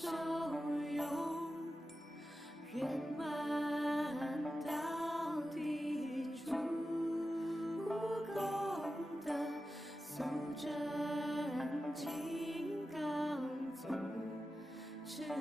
受用，圆满到底，诸功德，速证金刚总智慧。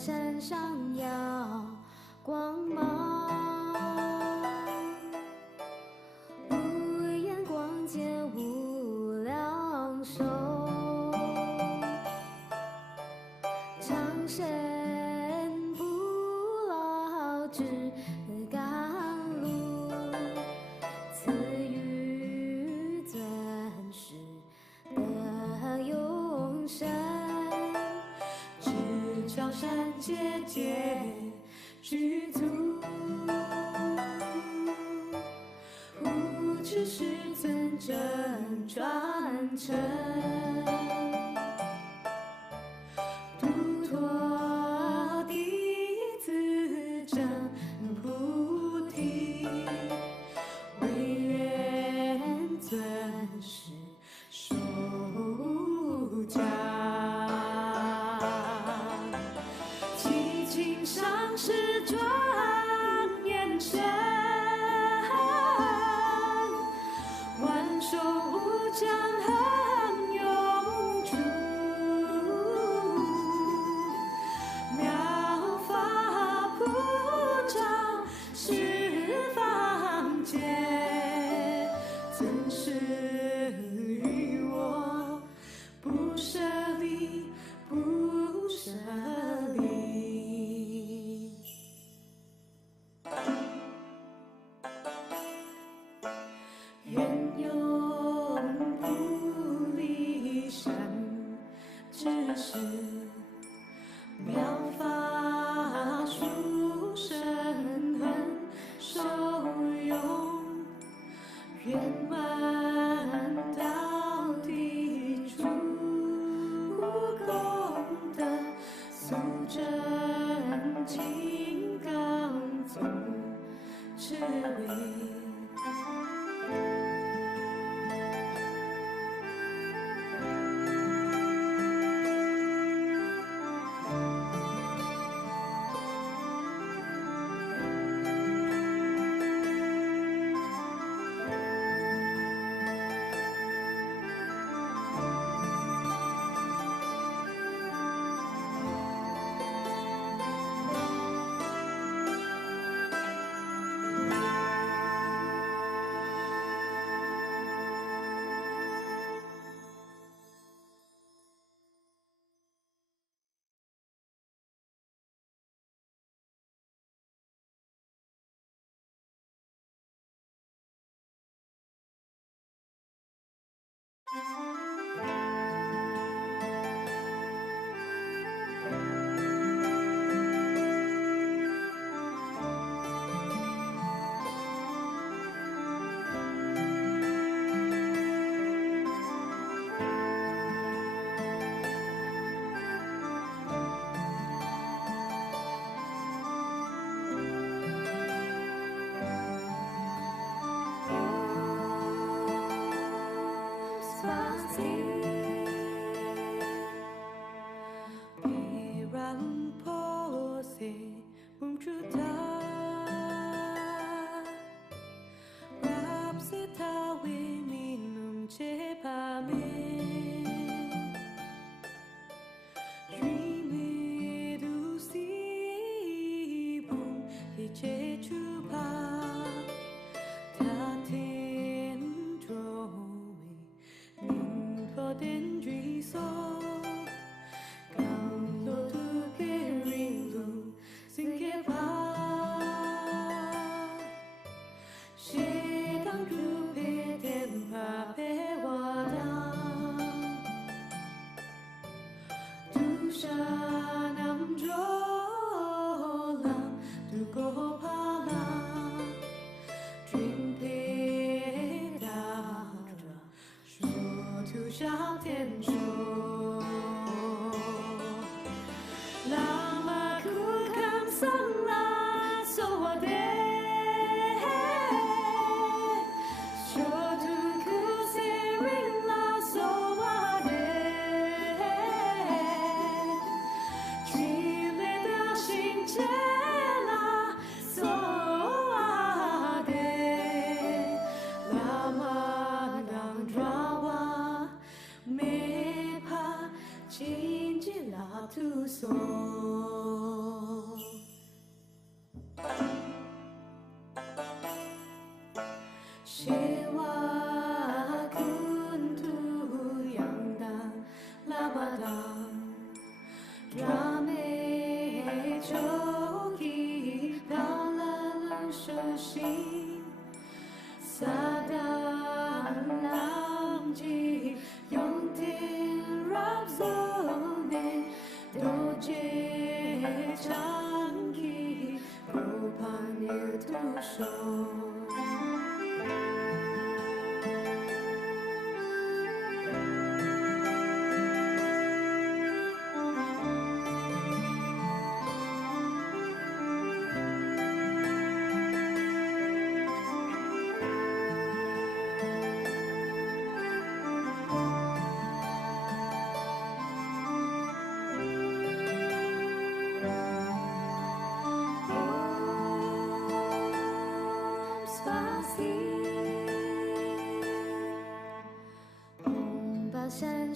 身上耀光芒，无眼光见无量寿，长生不老之甘露，赐予尊师得永生。江山节节具足，无知是尊真传。成，度脱弟子证菩提，唯愿尊师受教，其情上师庄严身，万寿无疆恒永驻，妙法普照十方界，尊师于我不舍离，不舍离。愿永不离善知识，妙法殊深恒受用，圆满到底诸功德，速证金刚宗持位。永天 Rap Zone 都结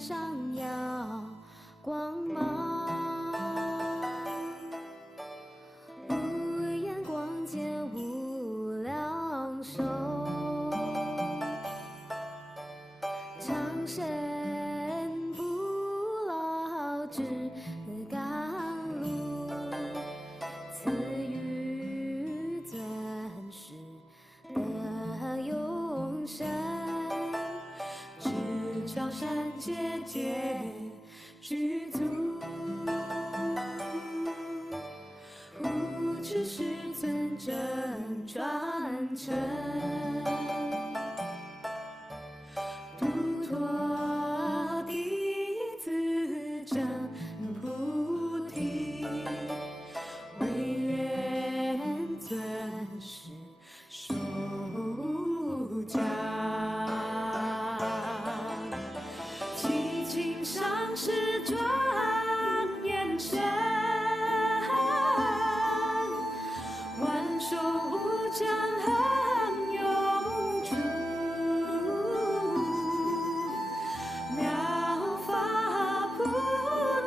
闪耀光芒，无眼光见无量寿，长生不老之甘露，赐予尊师的永生。朝山节节具足，护持师尊真传承，度脱弟子证菩提，唯愿尊师受教。上师庄严身，万寿无疆恒永驻，妙法普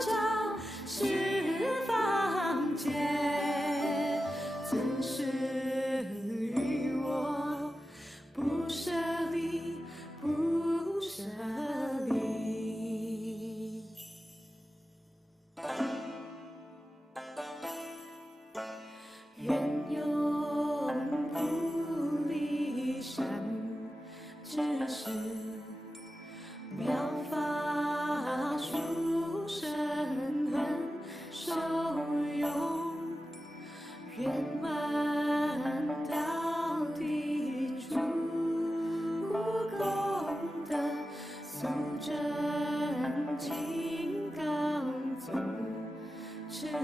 照十方界，尊师与我不舍离，不舍离。愿永不离山之时，妙法殊胜恒受用，圆满到底诸功德，速证金刚宗智慧。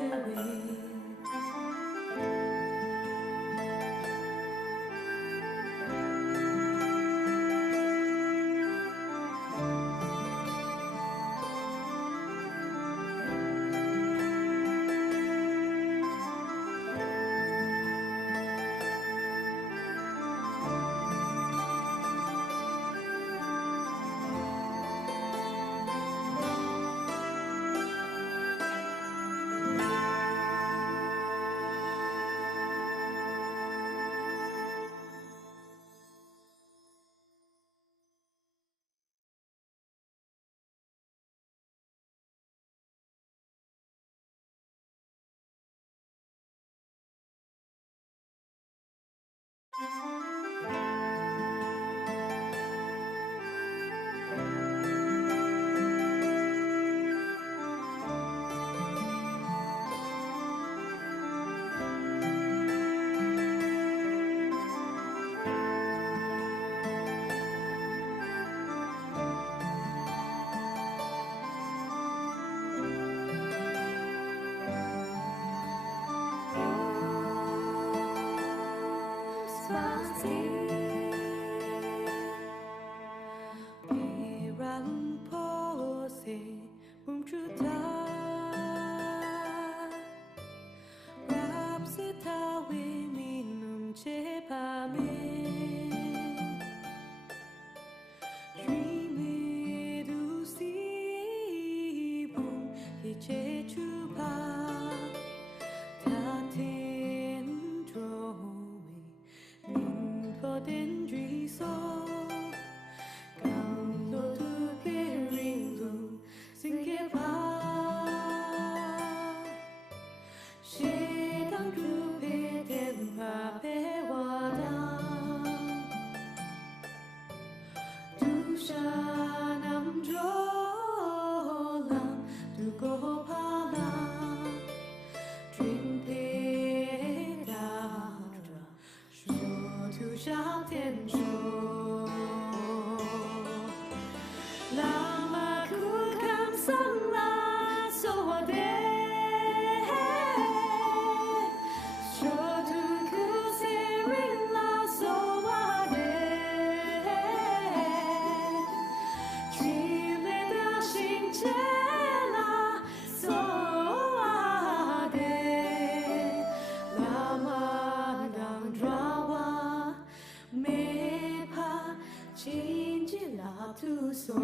là tout so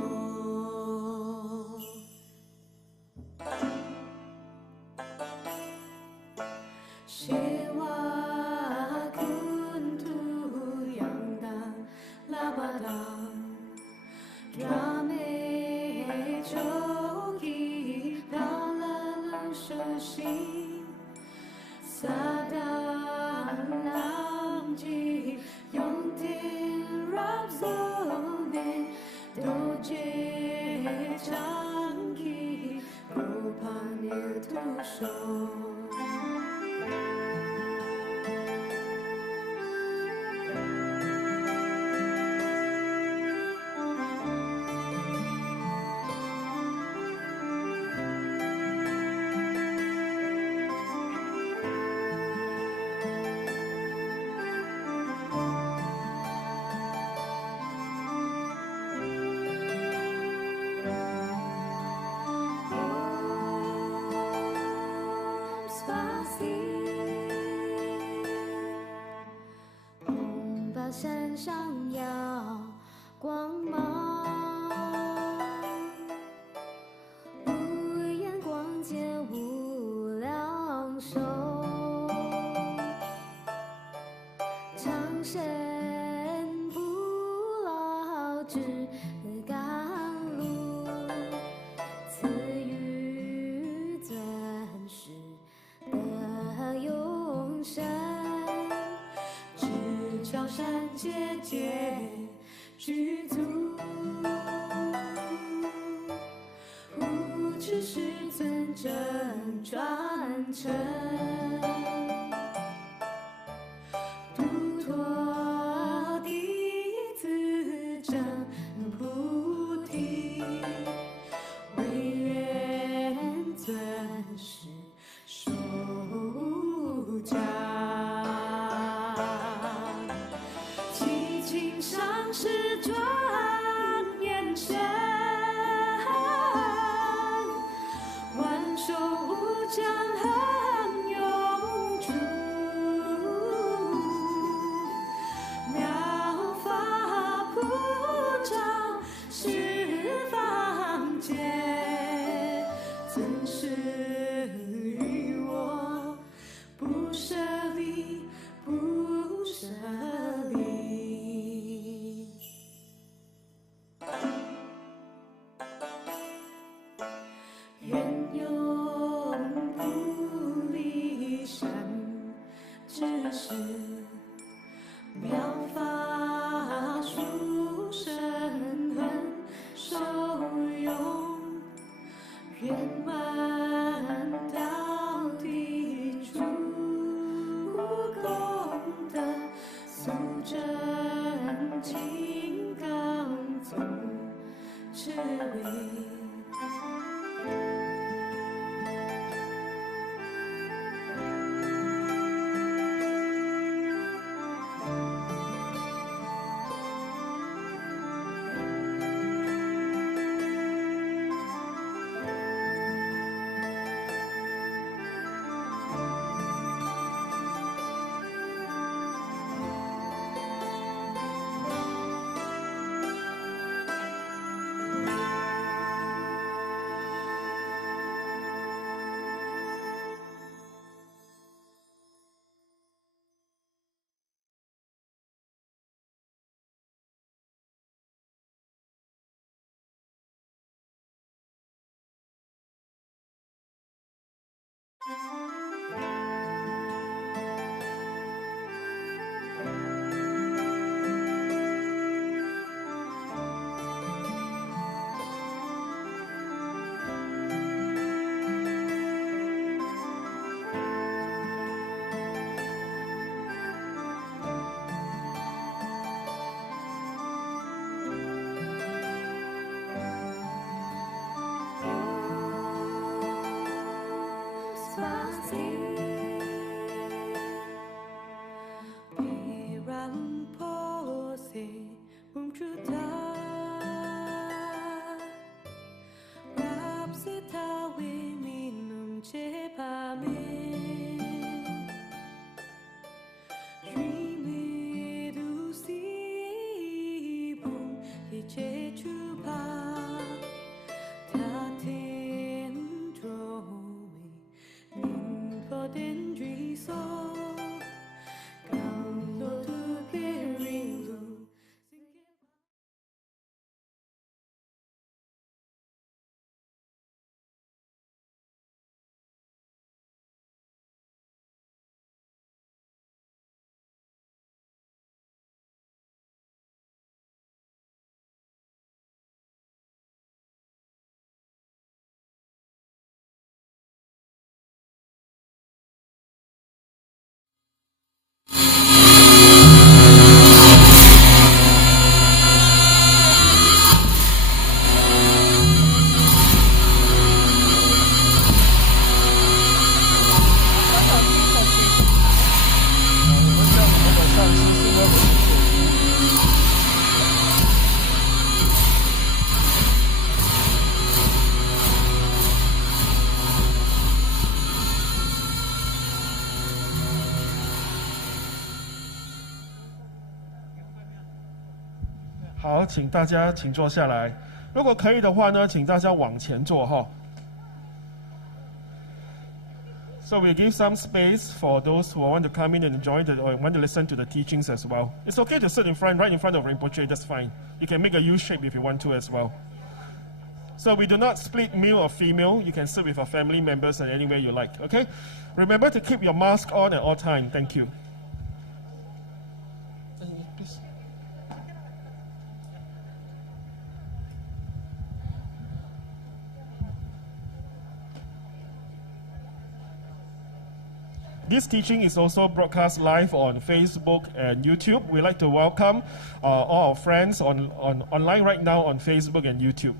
Shewa kuntu yangdan labadang Drame choki dalalang shoshi Sadam namji yongtin rabzone Doje changi gopanil tusho山上耀光芒，无眼光见无量寿，长生不老之甘露，赐予尊师的永生。高山节节具足，无知师尊真传承，度脱弟子证菩提，唯愿尊师授教。上师庄严身，万寿无疆恒永驻，妙法普照十方界，尊师与我不舍离，不舍离。愿永不离山之时，妙法殊胜恒受用，圆满到底诸功德，速证金刚宗智慧。Che 请大家请坐下来。如果可以的话呢，请大家往前坐哈。So we give some space for those who want to come in and enjoy or want to listen to the teachings as well. It's okay to sit in front, right in front of Rinpoche, that's fine. You can make a U shape if you want to as well. So we do not split male or female. You can sit with your family members and anywhere you like, okay? Remember to keep your mask on at all times. Thank you. Please. This teaching is also broadcast live on Facebook and YouTube. We'd like to welcome all our friends online right now on Facebook and YouTube.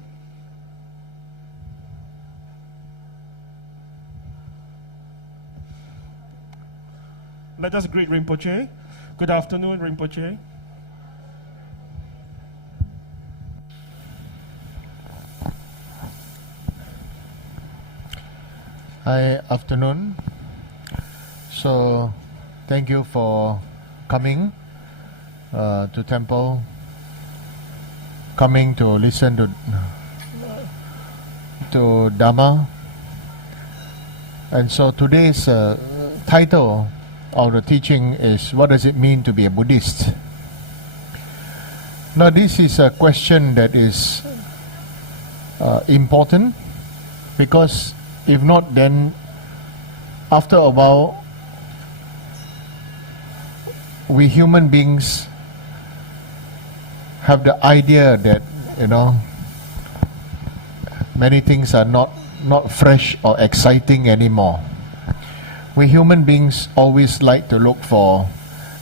Let us greet Rinpoche. Good afternoon, Rinpoche. Hi, afternoon. So, thank you for coming to temple, coming to listen to Dharma. And so today's title of the teaching is, what does it mean to be a Buddhist? Now this is a question that is important, because if not, then after a while we human beings have the idea that, many things are not fresh or exciting anymore. We human beings always like to look for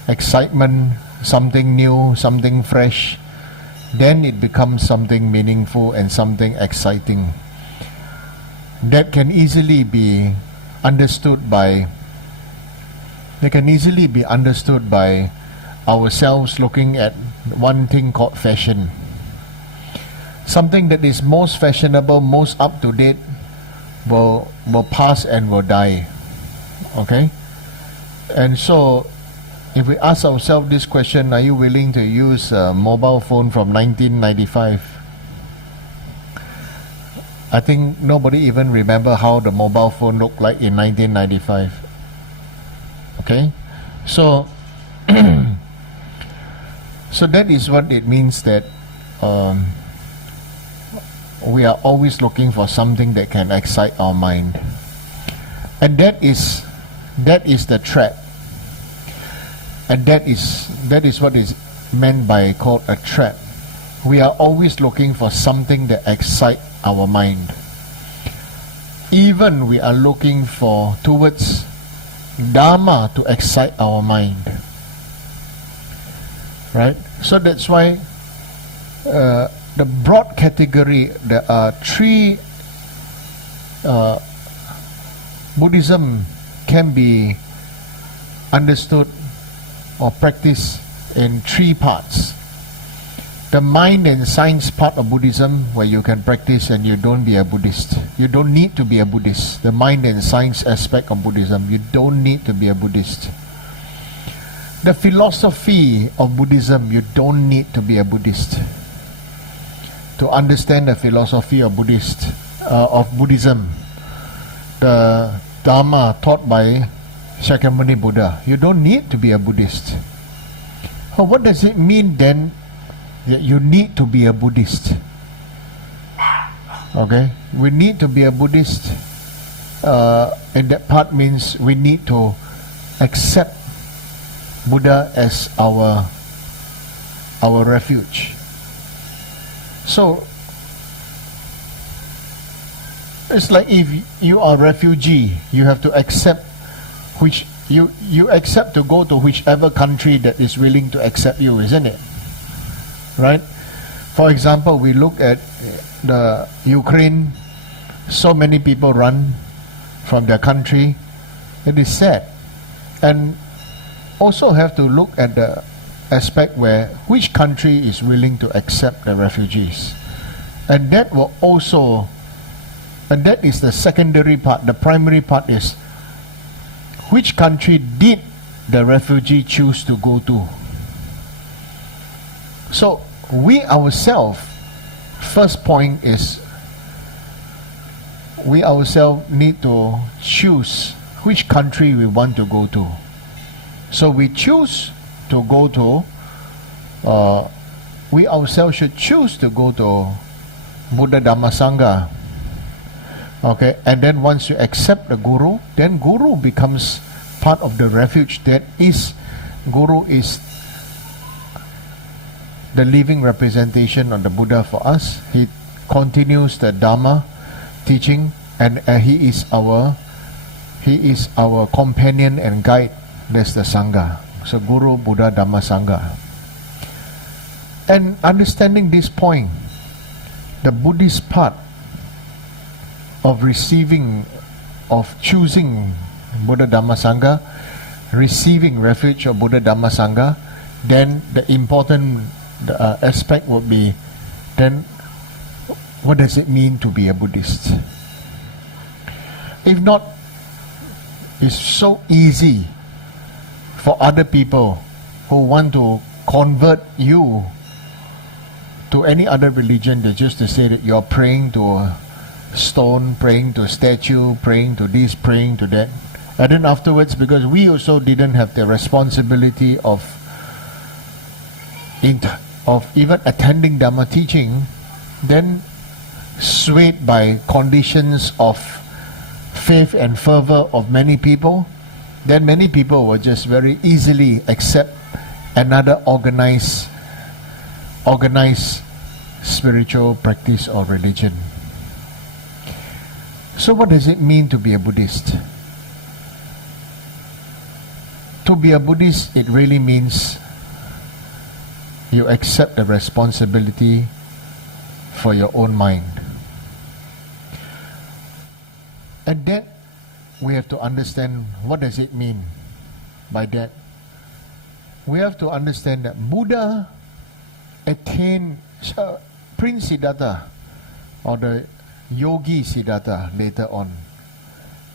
excitement, something new, something fresh. Then it becomes something meaningful and something exciting. That can easily be understood by ourselves looking at one thing called fashion. Something that is most fashionable, most up to date will pass and will die. Okay? And so if we ask ourselves this question, are you willing to use a mobile phone from 1995? I think nobody even remember how the mobile phone looked like in 1995. Okay? So so that is what it means, that we are always looking for something that can excite our mind. And that is the trap. And that is what is meant by called a trap. We are always looking for something that excites our mind. Even we are looking towards Dharma to excite our mind. Right? So that's why the broad category, there are three. Buddhism can be understood or practiced in three parts. The mind and science part of Buddhism, where you can practice and you don't be a Buddhist. You don't need to be a Buddhist. The mind and science aspect of Buddhism, you don't need to be a Buddhist. The philosophy of Buddhism, you don't need to be a Buddhist. To understand the philosophy of Buddhism, the Dharma taught by Shakyamuni Buddha, you don't need to be a Buddhist. But what does it mean then that you need to be a Buddhist? Okay, we need to be a Buddhist, and that part means we need to accept Buddha as our refuge. So it's like if you are a refugee, you have to accept you accept to go to whichever country that is willing to accept you, isn't it? Right? For example, we look at the Ukraine, so many people run from their country. It is sad. And also have to look at the aspect where which country is willing to accept the refugees. And that will also, and that is the secondary part. The primary part is which country did the refugee choose to go to. So we ourselves, first point is we ourselves need to choose which country we want to go to. So we choose to go to, we ourselves should choose to go to Buddha Dhamma Sangha. Okay, and then once you accept the Guru, then Guru becomes part of the refuge. That is, Guru is the living representation of the Buddha for us. He continues the Dharma teaching, and he is our companion and guide. That's the Sangha. So Guru, Buddha, Dhamma, Sangha. And understanding this point, the Buddhist part of choosing Buddha, Dhamma, Sangha, receiving refuge of Buddha, Dhamma, Sangha, then the important aspect would be, then what does it mean to be a Buddhist? If not, it's so easy for other people who want to convert you to any other religion. They just to say that you're praying to a stone, praying to a statue, praying to this, praying to that. And then afterwards, because we also didn't have the responsibility of even attending Dhamma teaching, then swayed by conditions of faith and fervor of many people, then many people will just very easily accept another organized spiritual practice or religion. So what does it mean to be a Buddhist? To be a Buddhist, it really means you accept the responsibility for your own mind. And that we have to understand, what does it mean by that? We have to understand that Buddha attained, Prince Siddhartha, or the Yogi Siddhartha later on,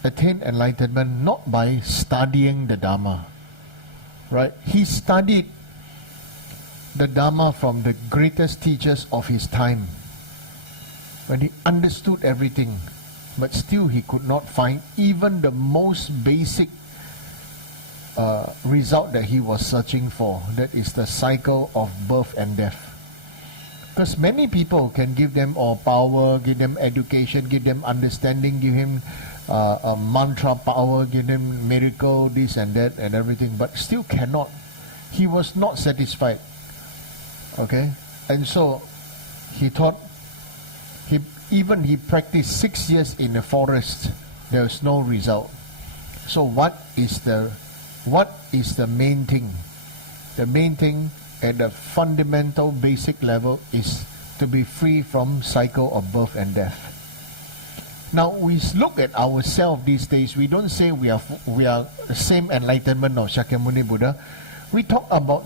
attained enlightenment not by studying the Dharma, right? He studied the Dharma from the greatest teachers of his time, when he understood everything, but still he could not find even the most basic result that he was searching for. That is the cycle of birth and death. Because many people can give them all power, give them education, give them understanding, give him a mantra power, give them miracle, this and that and everything, but still cannot. He was not satisfied. Okay? And so he thought, he practiced 6 years in the forest, there was no result. So what is the main thing? The main thing at the fundamental basic level is to be free from cycle of birth and death. Now we look at ourselves these days, we don't say we are the same enlightenment of Shakyamuni Buddha. We talk about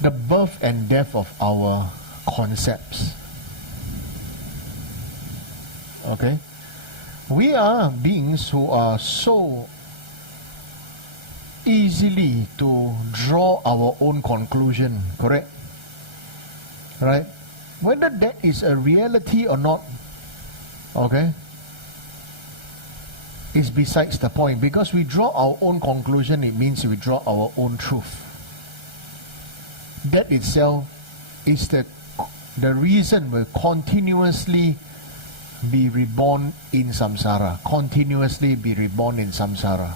the birth and death of our concepts. Okay? We are beings who are so easily to draw our own conclusion, correct? Right? Whether that is a reality or not, okay, is besides the point. Because we draw our own conclusion, it means we draw our own truth. That itself is the reason we'll continuously be reborn in samsara. Continuously be reborn in samsara.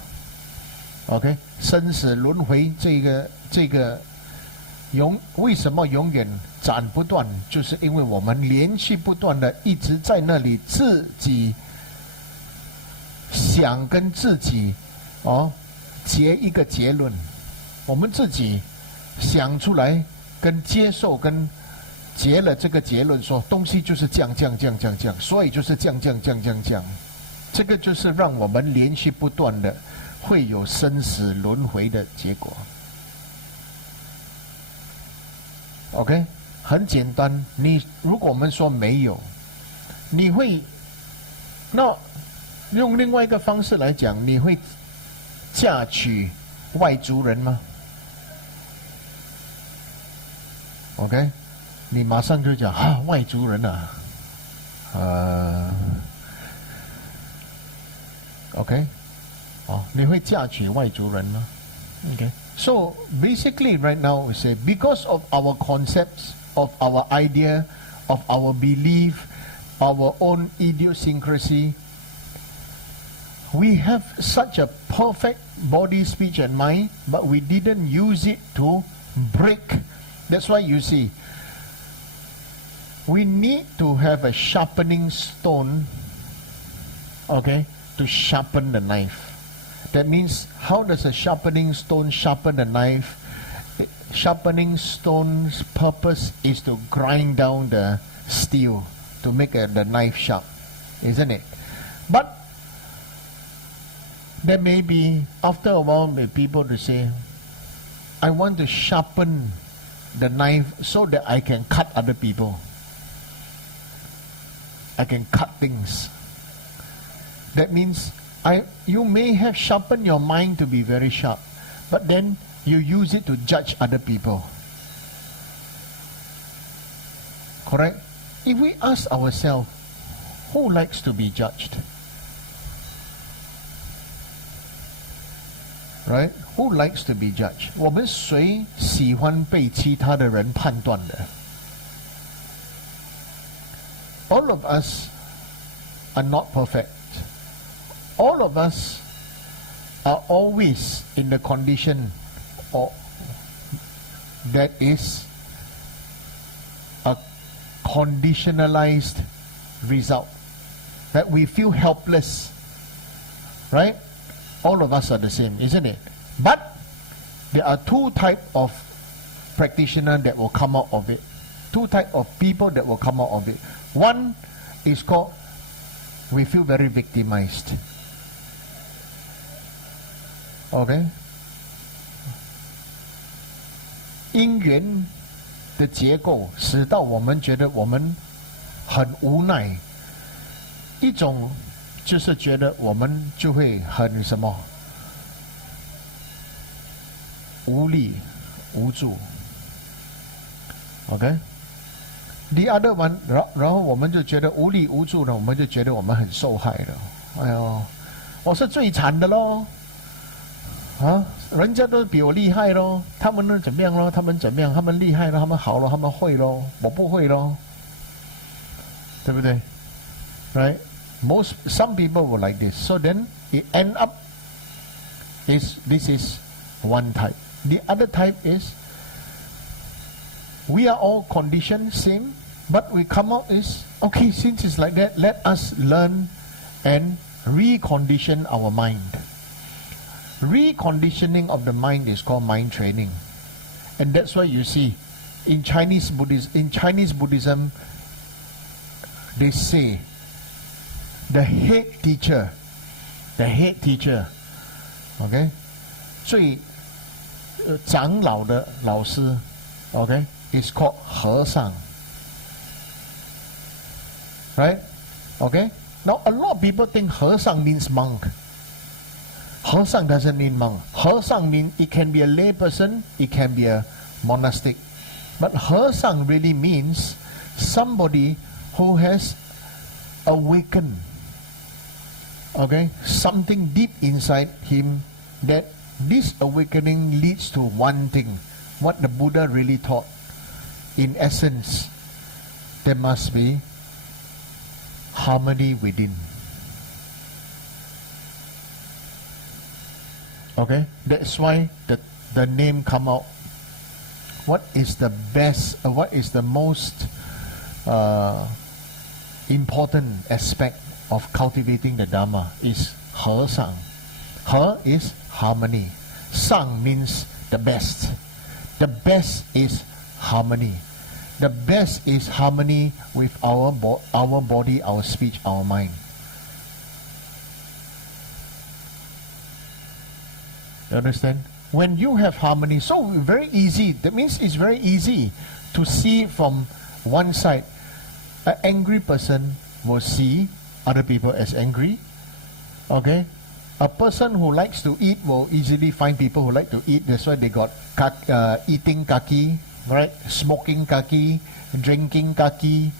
OK， 生死轮回这个为什么永远斩不断？就是因为我们连续不断的一直在那里自己想跟自己结一个结论，我们自己想出来跟接受跟结了这个结论，说东西就是这样，所以就是这样，这个就是让我们连续不断的会有生死轮回的结果。OK， 很简单。如果我们说没有，你会那用另外一个方式来讲，你会嫁娶外族人吗？ OK， 你马上就讲啊，外族人啊，OK， 哦，你会嫁娶外族人吗 ？OK。So basically, right now we say because of our concepts, of our idea, of our belief, our own idiosyncrasy, we have such a perfect body, speech, and mind, but we didn't use it to break. That's why you see, we need to have a sharpening stone, okay, to sharpen the knife. That means, how does a sharpening stone sharpen a knife? Sharpening stone's purpose is to grind down the steel to make the knife sharp, isn't it? But there may be, after a while, people to say, I want to sharpen the knife so that I can cut other people. I can cut things. That means you may have sharpened your mind to be very sharp, but then you use it to judge other people. Correct? If we ask ourselves, who likes to be judged? Right? Who likes to be judged? 我们谁喜欢被其他的人判断的 All of us are not perfect. All of us are always in the condition that is a conditionalized result. That we feel helpless. Right? All of us are the same, isn't it? But there are two types of practitioners that will come out of it. Two types of people that will come out of it. One is called, we feel very victimized. OK， 因缘的结构使到我们觉得我们很无奈，一种就是觉得我们就会很什么无力无助 OK， The other one， 然后我们就觉得无力无助呢，我们就觉得我们很受害了。哎呦，我是最惨的咯啊，人家都比我厉害咯，他们呢怎么样咯，他们怎么样，他们厉害咯，他们好咯，他们会咯，我不会咯，对不对 ？Right？ Some people were like this. So then it end up this is one type. The other type is we are all conditioned same, but we come out is okay. Since it's like that, let us learn and recondition our mind. Reconditioning of the mind is called mind training, and that's why you see in Chinese Buddhism, they say the head teacher, okay, 最长老的老师 okay, is called 和尚 right, okay. Now a lot of people think 和尚 means monk. 和尚 doesn't mean monk. 和尚 means it can be a lay person, it can be a monastic, but 和尚 really means somebody who has awakened, okay, something deep inside him, that this awakening leads to one thing, what the Buddha really taught. In essence, there must be harmony within. Okay, that's why the name come out. What is the best, what is the most important aspect of cultivating the Dharma is 和尚. 和 is harmony. 尚 means the best. The best is harmony. The best is harmony with our body, our speech, our mind. You understand? When you have harmony, so very easy. That means it's very easy to see from one side. An angry person will see other people as angry. Okay? A person who likes to eat will easily find people who like to eat. That's why they got eating kaki, right? Smoking kaki, drinking kaki,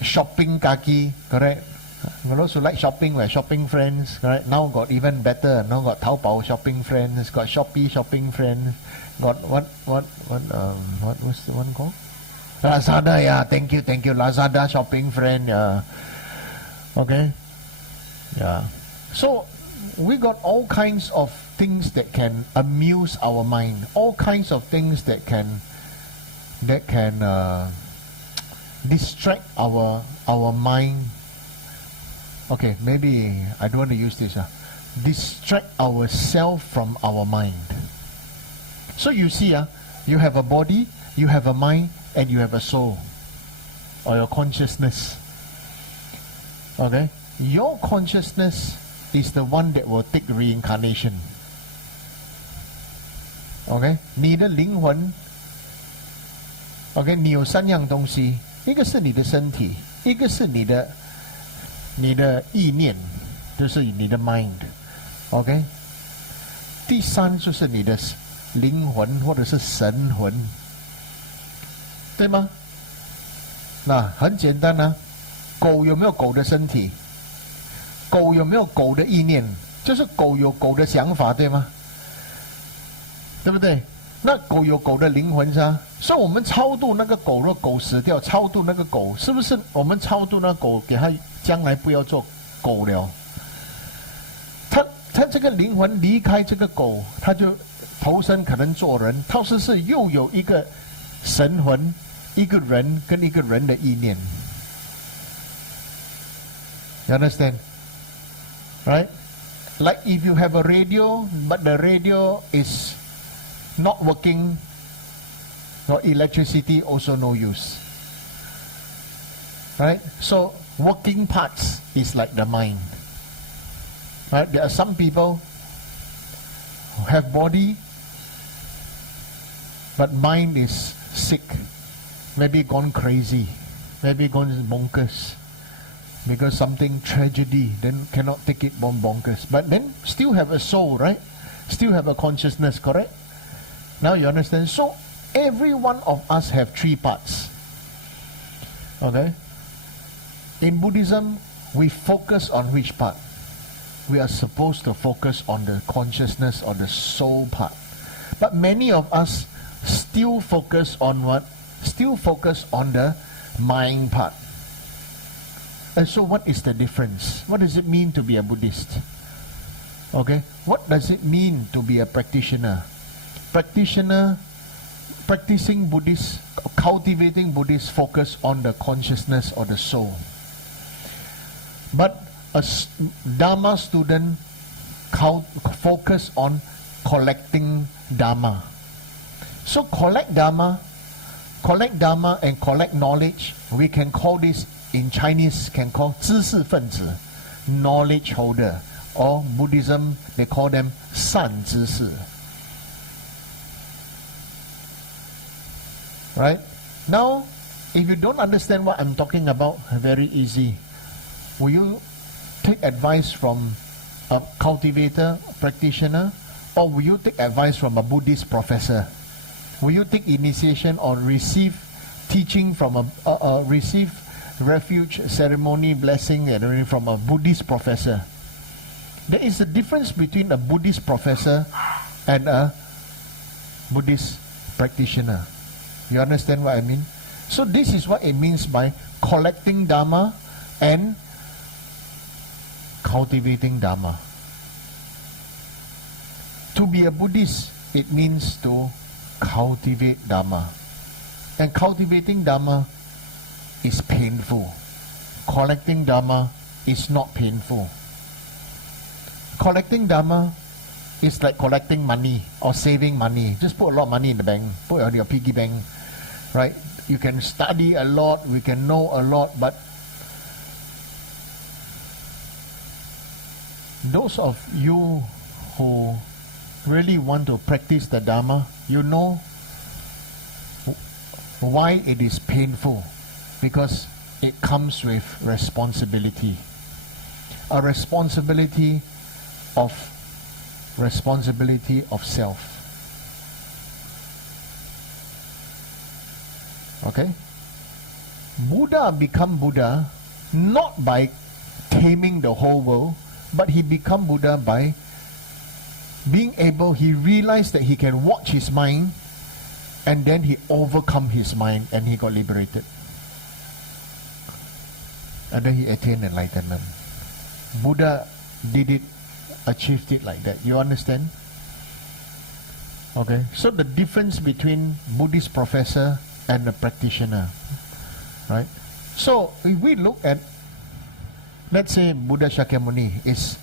shopping kaki, correct? For those who like shopping, like shopping friends, correct? Now got even better. Now got Taobao shopping friends, got Shopee shopping friends, got what was the one called? Lazada, yeah. Thank you. Lazada shopping friend, yeah. Okay, yeah. So we got all kinds of things that can amuse our mind, all kinds of things that can distract our mind. Okay, maybe I don't want to use this. Distract ourselves from our mind. So you see, you have a body, you have a mind, and you have a soul, or your consciousness. Okay, your consciousness is the one that will take reincarnation. OK， 你的灵魂 ，OK， 你有三样东西，一个是你的身体，一个是你的意念，就是你的 mind，OK， 第三就是你的灵魂或者是神魂，对吗？那很简单啊，狗有没有狗的身体？狗有没有狗的意念？就是狗有狗的想法，对吗？对不对？那狗有狗的灵魂是吧？所以我们超度那个狗，若狗死掉，超度那个狗，是不是我们超度那个狗，给它将来不要做狗了？它这个灵魂离开这个狗，它就投身可能做人，它是又有一个神魂，一个人跟一个人的意念。You understand? Right? Like if you have a radio, but the radio is not working, or electricity also no use. Right? So working parts is like the mind. Right? There are some people who have body, but mind is sick, maybe gone crazy, maybe gone bonkers, because something tragedy, then cannot take it bonkers. But then still have a soul, right? Still have a consciousness, correct? Now you understand? So every one of us have three parts. Okay? In Buddhism, we focus on which part? We are supposed to focus on the consciousness or the soul part. But many of us still focus on what? Still focus on the mind part. And so what is the difference? What does it mean to be a Buddhist? Okay? What does it mean to be a practitioner? Practitioner, practicing Buddhist, cultivating Buddhist focus on the consciousness or the soul. But a Dharma student focus on collecting Dharma. So collect Dharma and collect knowledge. We can call this, in Chinese, can call 知识分子, knowledge holder. Or Buddhism, they call them 善知识. Right? Now, if you don't understand what I'm talking about, very easy. Will you take advice from a cultivator, practitioner, or will you take advice from a Buddhist professor? Will you take initiation or receive teaching from receive refuge, ceremony, blessing, and from a Buddhist professor? There is a difference between a Buddhist professor and a Buddhist practitioner. You understand what I mean? So this is what it means by collecting Dharma and cultivating Dharma. To be a Buddhist, it means to cultivate Dharma. And cultivating Dharma is painful. Collecting Dharma is not painful. Collecting Dharma is like collecting money or saving money. Just put a lot of money in the bank, put it on your piggy bank, right? You can study a lot, we can know a lot, but those of you who really want to practice the Dharma, you know why it is painful, because it comes with responsibility. A responsibility of self. Okay? Buddha become Buddha not by taming the whole world, but he become Buddha by being able, he realized that he can watch his mind, and then he overcome his mind and he got liberated. And then he attained enlightenment. Buddha did it, achieved it like that. You understand? Okay, so the difference between Buddhist professor and a practitioner, right? So if we look at, let's say Buddha Shakyamuni is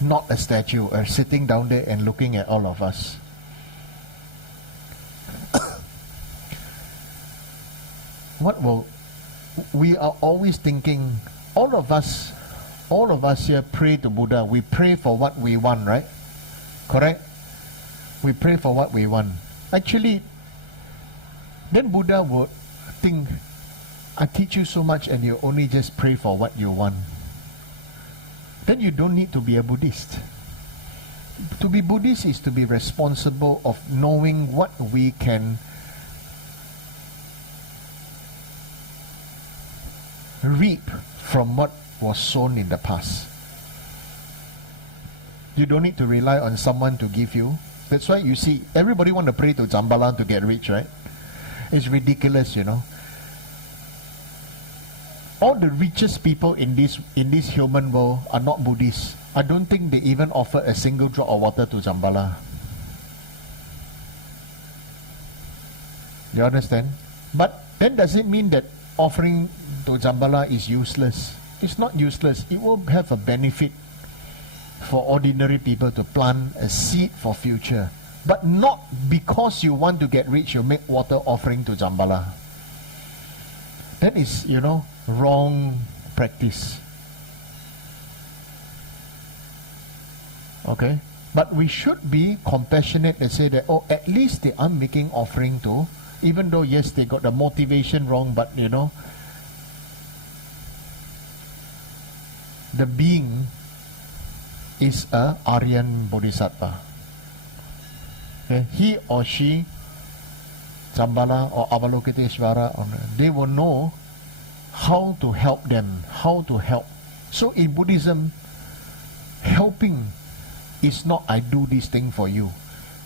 not a statue or sitting down there and looking at all of us. We are always thinking, all of us here pray to Buddha. We pray for what we want, right? Correct? We pray for what we want. Actually, then Buddha would think, I teach you so much and you only just pray for what you want. Then you don't need to be a Buddhist. To be Buddhist is to be responsible of knowing what we can reap from what was sown in the past. You don't need to rely on someone to give you. That's why you see, everybody want to pray to Zambala to get rich, right? It's ridiculous, you know. All the richest people in this human world are not Buddhists. I don't think they even offer a single drop of water to Zambala. You understand? But then does it mean that offering to Zambala is useless? It's not useless. It will have a benefit for ordinary people to plant a seed for future. But not because you want to get rich, you make water offering to Zambala. That is, you know, wrong practice. Okay? But we should be compassionate and say that, oh, at least they are making offering to, even though, yes, they got the motivation wrong, but, you know, the being is a Aryan Bodhisattva. Okay? He or she, Zambala or Avalokiteshvara, they will know how to help them, how to help. So in Buddhism, helping is not I do this thing for you.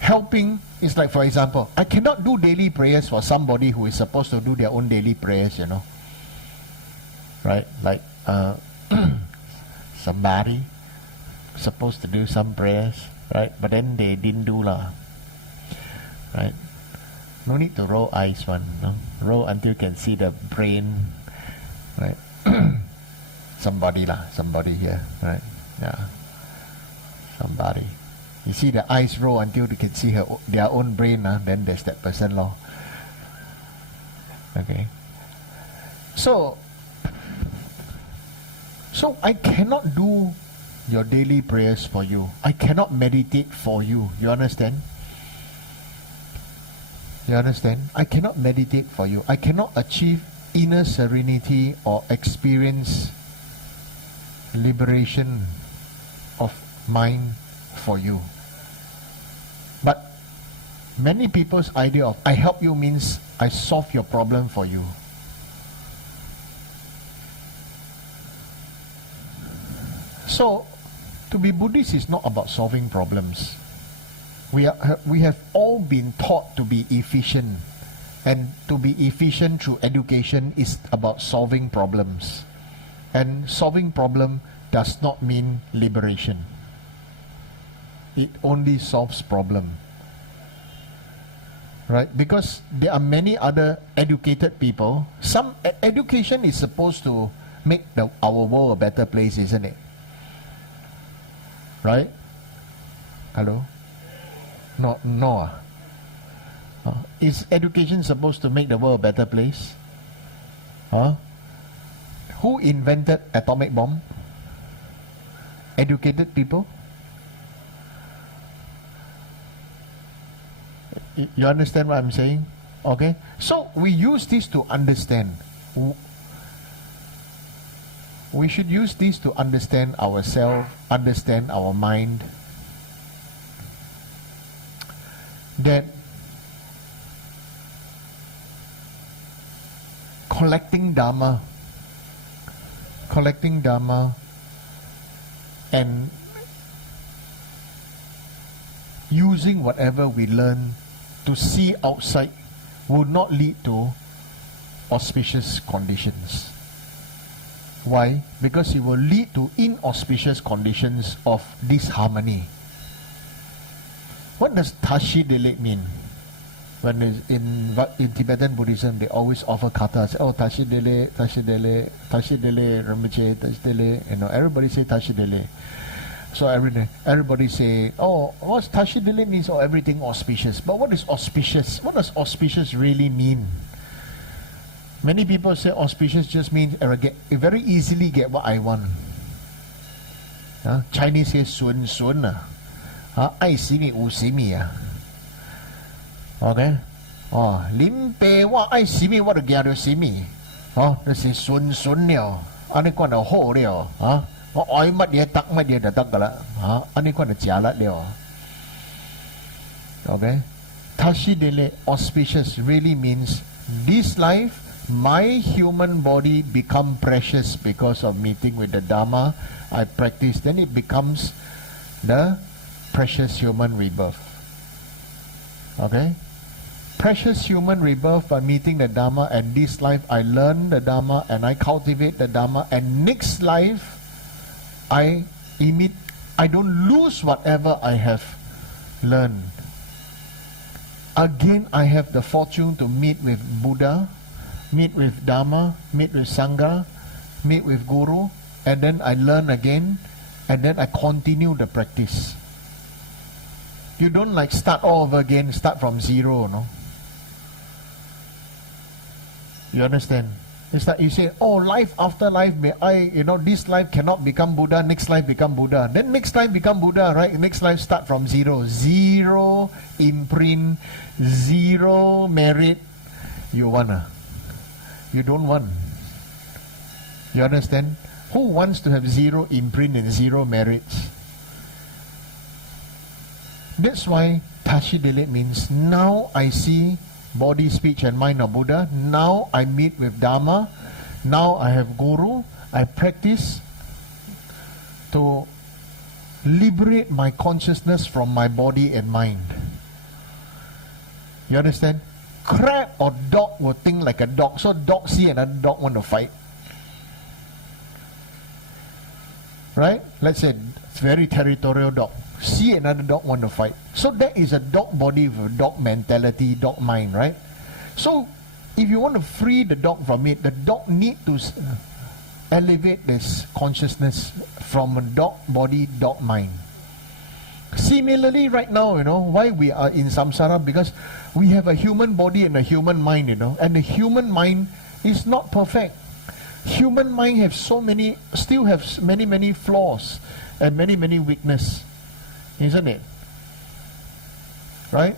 Helping is like, for example, I cannot do daily prayers for somebody who is supposed to do their own daily prayers, you know. Right? Like somebody supposed to do some prayers, right? But then they didn't do lah. Right? No need to roll eyes one, no? Roll until you can see the brain, right? Somebody here, right? Yeah. Somebody. You see the eyes roll until they can see their own brain, then there's that person law. Okay. So I cannot do your daily prayers for you. I cannot meditate for you. You understand? You understand? I cannot meditate for you. I cannot achieve inner serenity or experience liberation of mind for you. But many people's idea of I help you means I solve your problem for you. So, to be Buddhist is not about solving problems. We have all been taught to be efficient, and to be efficient through education is about solving problems. And solving problem does not mean liberation. It only solves problem. Right? Because there are many other educated people. Some education is supposed to make our world a better place, isn't it? Right? Hello? No. Is education supposed to make the world a better place? Huh? Who invented atomic bomb? Educated people? You understand what I'm saying? Okay? So we use this to understand. We should use this to understand ourselves, understand our mind. That collecting Dharma, and using whatever we learn to see outside will not lead to auspicious conditions. Why? Because it will lead to inauspicious conditions of disharmony. What does Tashi Dele mean? When in Tibetan Buddhism, they always offer katas. Oh, Tashi Dele, Tashi Dele, Tashi Dele, Rinpoche, Tashi Dele. You know, everybody say Tashi Dele. So everybody say, oh, what's Tashi Dele means? Oh, everything auspicious. But what is auspicious? What does auspicious really mean? Many people say auspicious just means very easily get what I want. Chinese says sun sun. Ai si mi wu si mi. Okay? Lim pe wa ai si mi wa de gia de si mi. This is sun sun liao. Ani quan de ho liao. Oi mat dia tak mat dia de tak ga la. Ani quan de jia la liao. Okay? Tashi Dele, auspicious, really means this life, my human body become precious because of meeting with the Dharma I practice. Then it becomes the precious human rebirth. Okay? Precious human rebirth by meeting the Dharma, and this life I learn the Dharma and I cultivate the Dharma, and next life I don't lose whatever I have learned. Again, I have the fortune to meet with Buddha, meet with Dharma, meet with Sangha, meet with Guru, and then I learn again, and then I continue the practice. You don't like start all over again, start from zero, no? You understand? It's like you say, oh, life after life, may I, this life cannot become Buddha, next life become Buddha. Then next life become Buddha, right? Next life start from zero. Zero imprint, zero merit. You wanna? You don't want. You understand? Who wants to have zero imprint and zero merits? That's why Tashi Dele means now I see body, speech and mind of Buddha. Now I meet with Dharma. Now I have Guru. I practice to liberate my consciousness from my body and mind. You understand? Crab or dog will think like a dog. So dog see another dog want to fight. Right? Let's say it's very territorial dog. See another dog want to fight. So that is a dog body with dog mentality, dog mind, right? So if you want to free the dog from it, the dog need to elevate this consciousness from a dog body, dog mind. Similarly, right now, why we are in samsara, because we have a human body and a human mind, and the human mind is not perfect. Human mind still have many flaws and many weaknesses, isn't it? Right?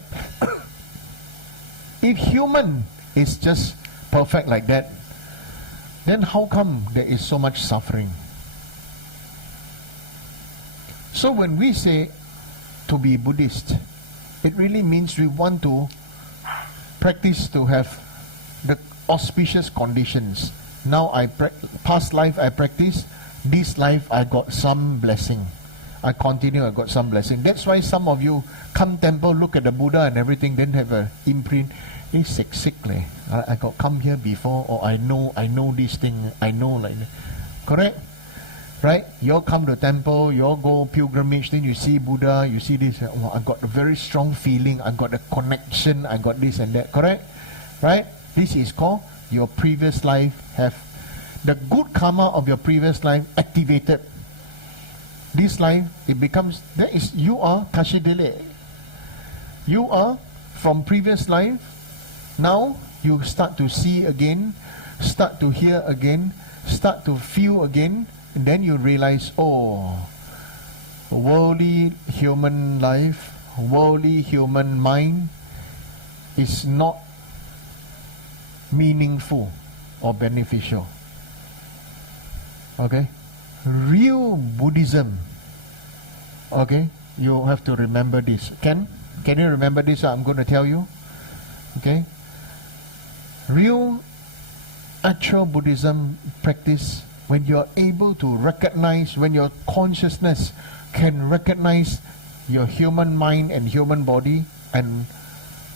If human is just perfect like that, then how come there is so much suffering? So when we say to be Buddhist, it really means we want to practice to have the auspicious conditions. Now past life I practice, this life I got some blessing. I continue, I got some blessing. That's why some of you come temple, look at the Buddha and everything, then have a imprint. It's sick. I got come here before, or I know this thing, I know like that. Correct? Right? You all come to temple, you all go pilgrimage, then you see Buddha, you see this, oh, I got a very strong feeling, I got a connection, I got this and that. Correct? Right? This is called your previous life have the good karma of your previous life activated. This life, it becomes, you are Tashi Dele. You are from previous life. Now you start to see again, start to hear again, start to feel again, and then you realize, oh, worldly human life, worldly human mind is not meaningful or beneficial. Okay? Real Buddhism, okay, you have to remember this. Can you remember this? I'm going to tell you. Okay? Real actual Buddhism practice, when you're able to recognize, when your consciousness can recognize your human mind and human body and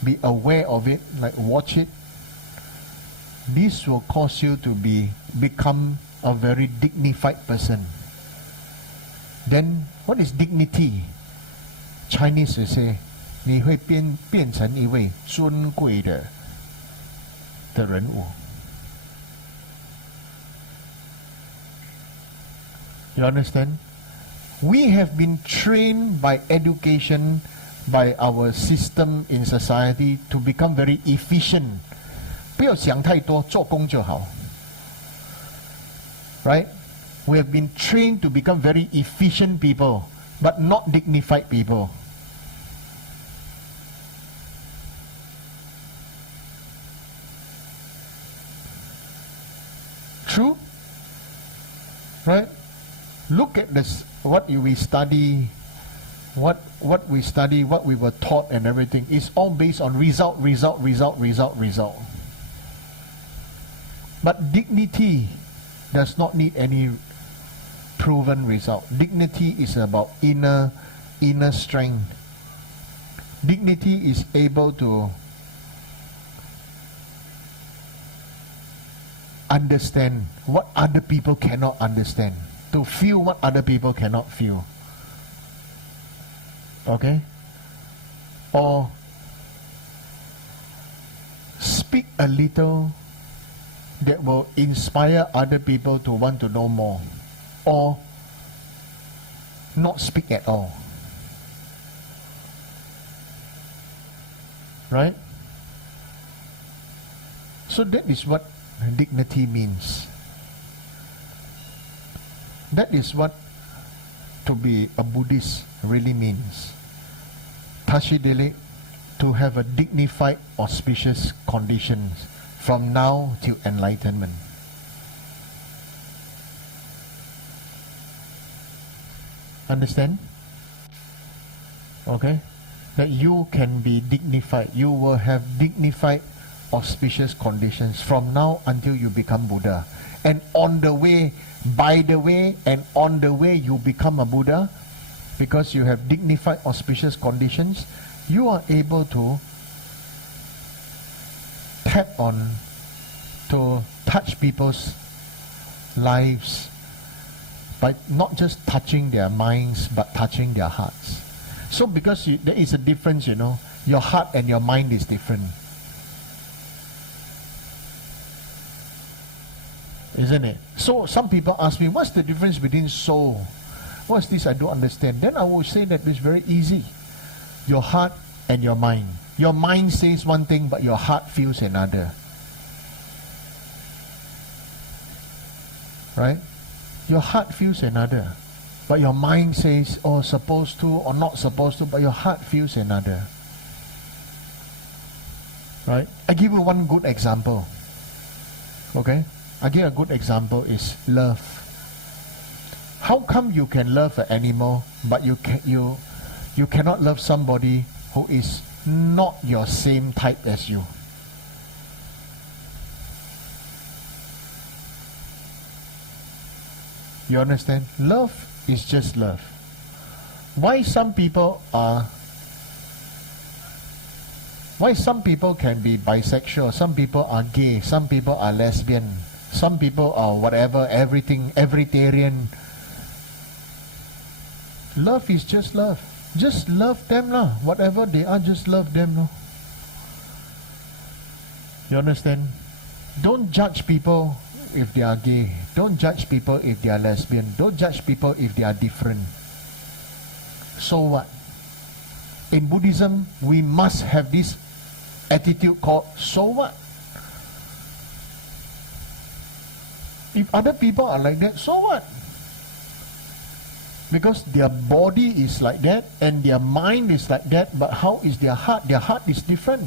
be aware of it, like watch it, this will cause you to become a very dignified person. Then, what is dignity? Chinese will say, 你会变成一位尊贵的人物。You understand? We have been trained by education, by our system in society to become very efficient. 不要想太多，做工就好。Right? We have been trained to become very efficient people, but not dignified people. True? Right? Look at this, what we study, what we study, what we were taught and everything is all based on result. But dignity does not need any proven result. Dignity is about inner strength. Dignity is able to understand what other people cannot understand, to feel what other people cannot feel. Okay? Or speak a little that will inspire other people to want to know more, or not speak at all. Right? So that is what dignity means. That is what to be a Buddhist really means. Tashidele, to have a dignified, auspicious conditions from now till enlightenment. Understand? Okay? That you can be dignified. You will have dignified, auspicious conditions from now until you become Buddha. And on the way, by the way, and on the way you become a Buddha, because you have dignified, auspicious conditions, you are able to tap on, to touch people's lives by not just touching their minds but touching their hearts. So because there is a difference, you know, your heart and your mind is different, isn't it? So some people ask me, what's the difference between soul? What's this? I don't understand. Then I will say that it's very easy. Your heart and your mind. Your mind says one thing, but your heart feels another. Right? Your heart feels another, but your mind says, oh, supposed to or not supposed to, but your heart feels another. Right? I give you one good example. Okay? I give a good example is love. How come you can love an animal, but you cannot love somebody who is not your same type as you? You understand? Love is just love. Why some people can be bisexual, some people are gay, some people are lesbian, some people are whatever, everything, everytarian. Love is just love. Just love them lah. Whatever they are, just love them lah. You understand? Don't judge people if they are gay. Don't judge people if they are lesbian. Don't judge people if they are different. So what? In Buddhism, we must have this attitude called, so what? If other people are like that, so what? Because their body is like that and their mind is like that, but how is their heart? Their heart is different.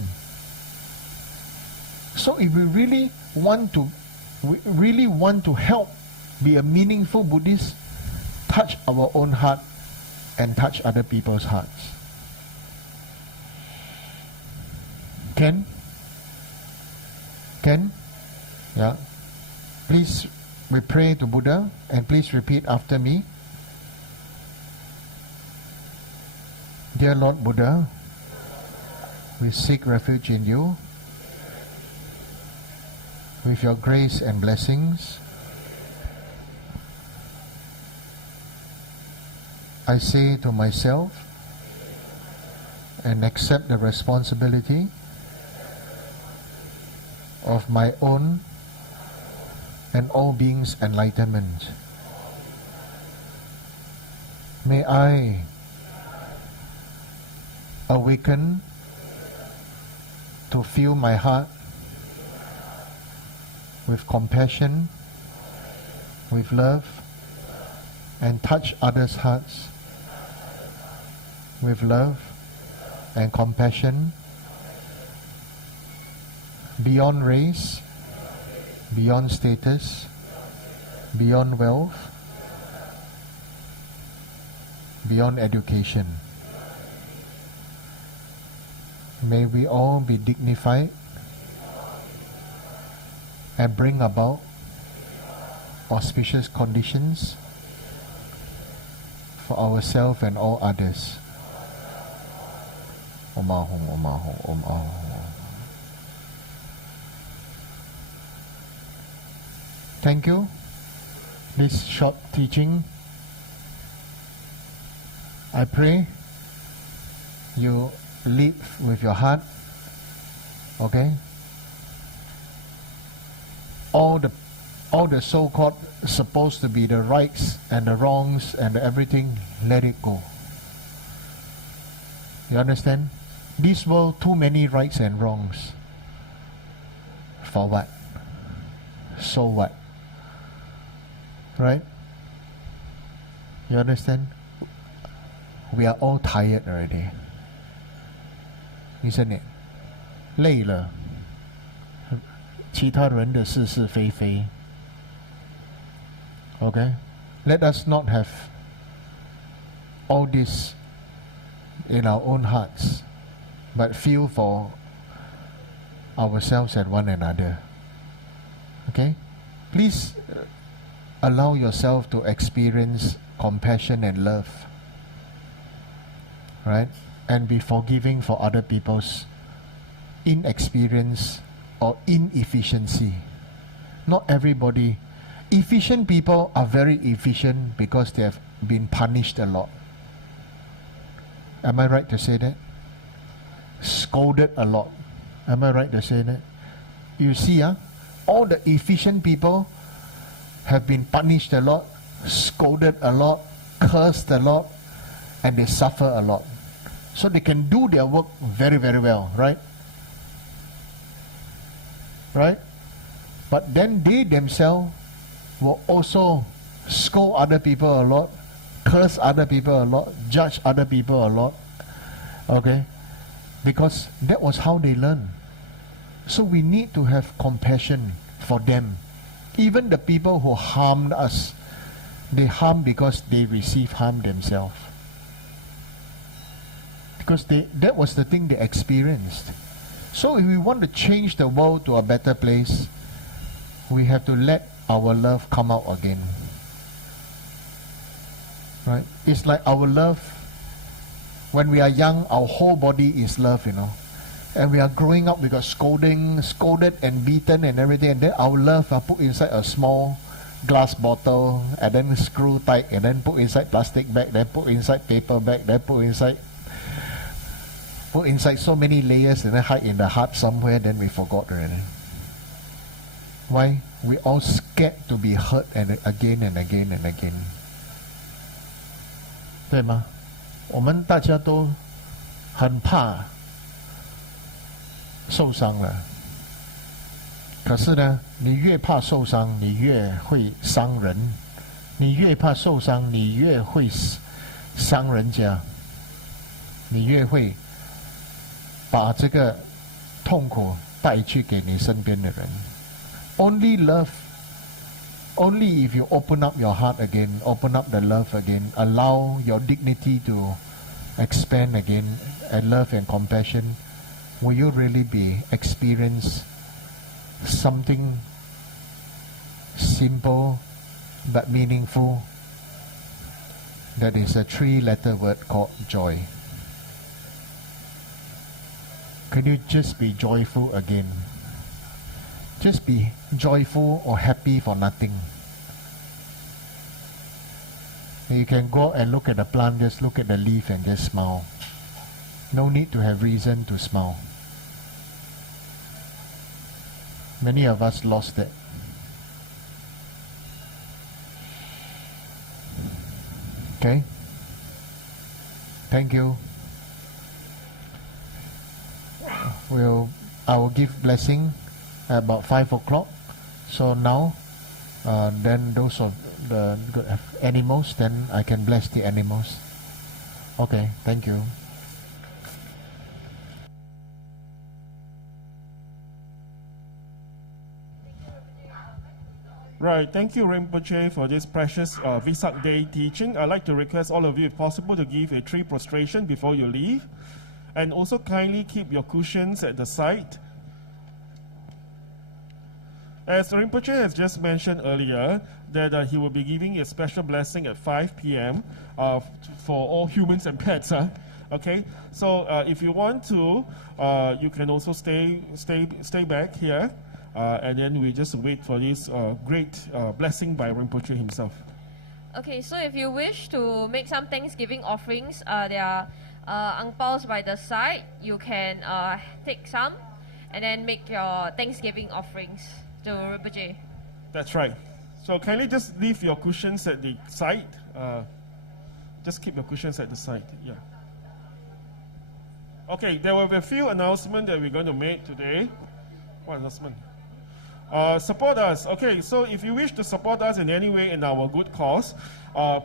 So if we really want to help be a meaningful Buddhist, touch our own heart and touch other people's hearts. Can? Yeah. Please, we pray to Buddha, and please repeat after me. Dear Lord Buddha, we seek refuge in you. With your grace and blessings, I say to myself and accept the responsibility of my own and all beings' enlightenment. May I awaken to fill my heart with compassion, with love, and touch others' hearts with love and compassion, beyond race, beyond status, beyond wealth, beyond education. May we all be dignified and bring about auspicious conditions for ourselves and all others. Om Ahum, Om Ahum, Om Ahum. Thank you. This short teaching, I pray you lead with your heart, okay? All the so-called supposed to be the rights and the wrongs and everything, let it go. You understand? This world, too many rights and wrongs. For what? So what? Right? You understand? We are all tired already. Isn't it? 累了。其他人的是是非非。Okay? Let us not have all this in our own hearts, but feel for ourselves and one another. Okay? Please allow yourself to experience compassion and love. Right? And be forgiving for other people's inexperience or inefficiency. Not everybody. Efficient people are very efficient because they have been punished a lot. Am I right to say that? Scolded a lot. Am I right to say that? You see, all the efficient people have been punished a lot, scolded a lot, cursed a lot, and they suffer a lot. So they can do their work very, very well, right? Right? But then they themselves will also scold other people a lot, curse other people a lot, judge other people a lot. Okay? Because that was how they learn. So we need to have compassion for them. Even the people who harmed us, they harm because they receive harm themselves. Because that was the thing they experienced. So if we want to change the world to a better place, we have to let our love come out again. Right? It's like our love, when we are young, our whole body is love, you know. And we are growing up, we got scolded and beaten and everything, and then our love are put inside a small glass bottle, and then screw tight, and then put inside plastic bag, then put inside paper bag, then put inside so many layers, and then hide in the heart somewhere, then we forgot already. Why? We all scared to be hurt and again and again and again. 对吗？我们大家都很怕受伤了。可是呢，你越怕受伤，你越会伤人；你越怕受伤，你越会伤人家。你越会把这个痛苦带去给你身边的人。Only love, only if you open up your heart again, open up the love again, allow your dignity to expand again, and love and compassion, will you really experience something simple but meaningful. That is a 3-letter word called joy. Could you just be joyful again? Just be joyful or happy for nothing. You can go and look at the plant, just look at the leaf and just smile. No need to have reason to smile. Many of us lost that. Okay? Thank you. I will give blessing at about 5 o'clock. So now, then those of the animals, then I can bless the animals. Okay, thank you. Right, thank you Rinpoche for this precious Vesak Day teaching. I'd like to request all of you, if possible, to give a tree prostration before you leave. And also kindly keep your cushions at the side. As Rinpoche has just mentioned earlier, that he will be giving a special blessing at 5 p.m. For all humans and pets. Okay, so if you want to, you can also stay back here. And then we just wait for this great blessing by Rinpoche himself. Okay, so if you wish to make some Thanksgiving offerings, there are ang paos by the side. You can take some and then make your Thanksgiving offerings to Rinpoche. That's right. So kindly just leave your cushions at the side. Just keep your cushions at the side. Yeah. Okay, there will be a few announcements that we're going to make today. What announcement? Support us. Okay, so if you wish to support us in any way in our good cause,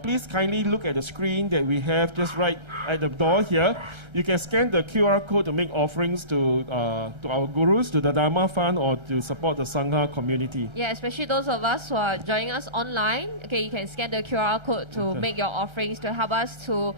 please kindly look at the screen that we have just right at the door here. You can scan the QR code to make offerings to our gurus, to the Dharma Fund, or to support the Sangha community. Yeah, especially those of us who are joining us online. Okay, you can scan the QR code to make your offerings to help us to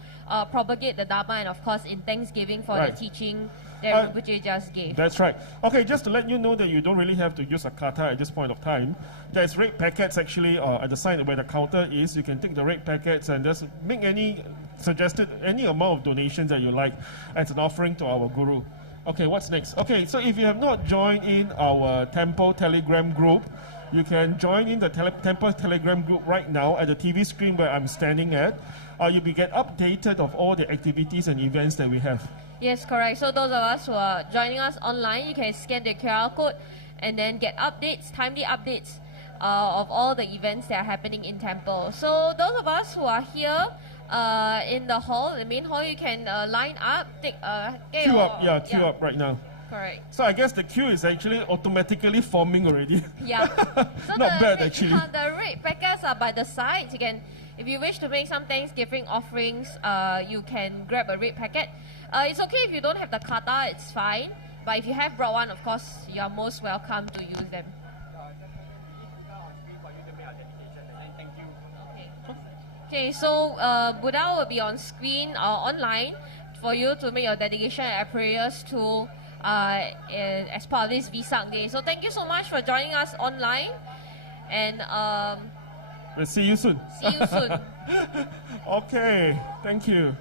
propagate the Dharma, and of course in Thanksgiving for the teaching that Rinpoche just gave. That's right. Okay, just to let you know that you don't really have to use a kata at this point of time. There's red packets actually at the side where the counter is. You can take the red packets and just make any amount of donations that you like as an offering to our guru. Okay, what's next? Okay, so if you have not joined in our Temple Telegram group, you can join in the Temple Telegram group right now at the TV screen where I'm standing at. You'll be get updated of all the activities and events that we have. Yes, correct. So those of us who are joining us online, you can scan the QR code and then get updates, timely updates of all the events that are happening in Temple. So those of us who are here in the hall, the main hall, you can line up, queue up right now. Correct. So I guess the queue is actually automatically forming already. Yeah. So Not bad actually. The red packets are by the sides. You can, if you wish to make some Thanksgiving offerings, you can grab a red packet. It's okay if you don't have the kata, it's fine. But if you have brought one, of course, you are most welcome to use them. Okay, so Buddha will be on screen or online for you to make your dedication and prayers to as part of this Vesak Day. So thank you so much for joining us online, and we'll see you soon. See you soon. Okay, thank you.